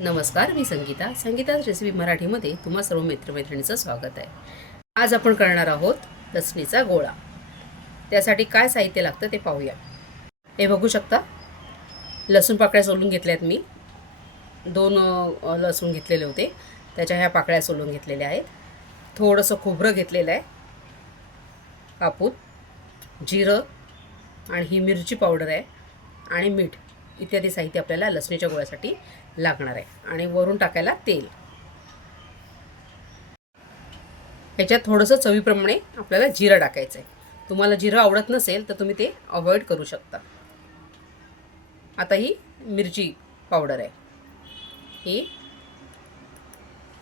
नमस्कार, मी संगीता. संगीताच रेसिपी मराठीमध्ये तुम्हा सर्व मित्रमैत्रिणींचं स्वागत आहे. आज आपण करणार आहोत लसणीचा गोळा. त्यासाठी काय साहित्य लागतं ते पाहूया. हे बघू शकता, लसूण पाकळ्या सोलून घेतल्या आहेत मी. 2 लसूण घेतलेले होते, त्याच्या ह्या पाकळ्या सोलून घेतलेल्या आहेत. थोडंसं खोबरं घेतलेलं आहे कापून, जिरं आणि ही मिरची पावडर आहे आणि मीठ इत्यादी साहित्य आपल्याला लसणीच्या गोळ्यासाठी लागणार आहे. आणि वरून टाकायला तेल. ह्याच्यात थोडंसं चवीप्रमाणे आपल्याला जिरं टाकायचं आहे. तुम्हाला जिरं आवडत नसेल तर तुम्ही ते अवॉइड करू शकता. आता ही मिरची पावडर आहे, ही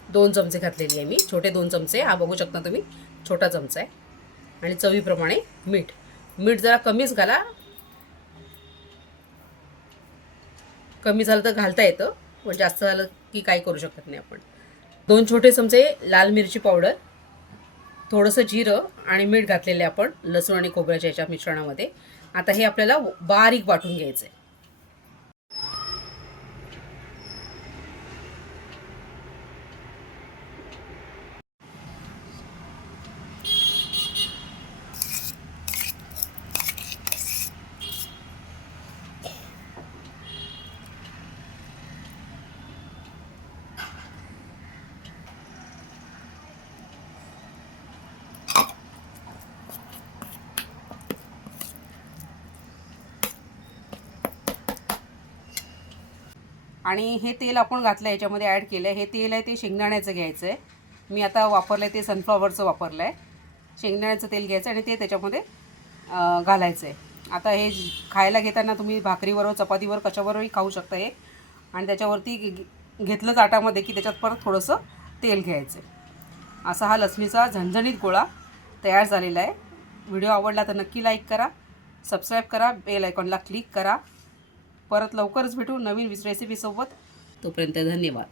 2 चमचे घातलेली आहे मी. छोटे 2 चमचे, हा बघू शकता तुम्ही छोटा चमचा आहे. आणि चवीप्रमाणे मीठ. मीठ जरा कमीच घाला, कमी झालं तर घालता येतं, पण जास्त झालं की काही करू शकत नाही आपण. 2 छोटे चमचे लाल मिरची पावडर, थोडंसं जिरं आणि मीठ घातलेले आपण लसूण आणि खोबऱ्याच्या याच्या मिश्रणामध्ये. आता हे आपल्याला बारीक वाटून घ्यायचं आहे. आणि हे तेल आपण घातलं याच्यामध्ये ॲड केलं आहे. हे तेल आहे ते शेंगदाण्याचं घ्यायचं आहे. मी आता वापरलं आहे ते सनफ्लॉवरचं वापरलं आहे. शेंगदाण्याचं तेल घ्यायचं आणि ते त्याच्यामध्ये घालायचं आहे. आता हे खायला घेताना तुम्ही भाकरीवर, चपातीवर, कशावरही खाऊ शकता हे. आणि त्याच्यावरती घेतलं ताटामध्ये की त्याच्यात परत थोडंसं तेल घ्यायचं आहे. असा हा लसणीचा झणझणीत गोळा तयार झालेला आहे. व्हिडिओ आवडला तर नक्की लाईक करा, सबस्क्राईब करा, बेल आयकॉनला क्लिक करा. परत लवकरच भेटू नवीन रेसिपीसोबत. तोपर्यंत धन्यवाद.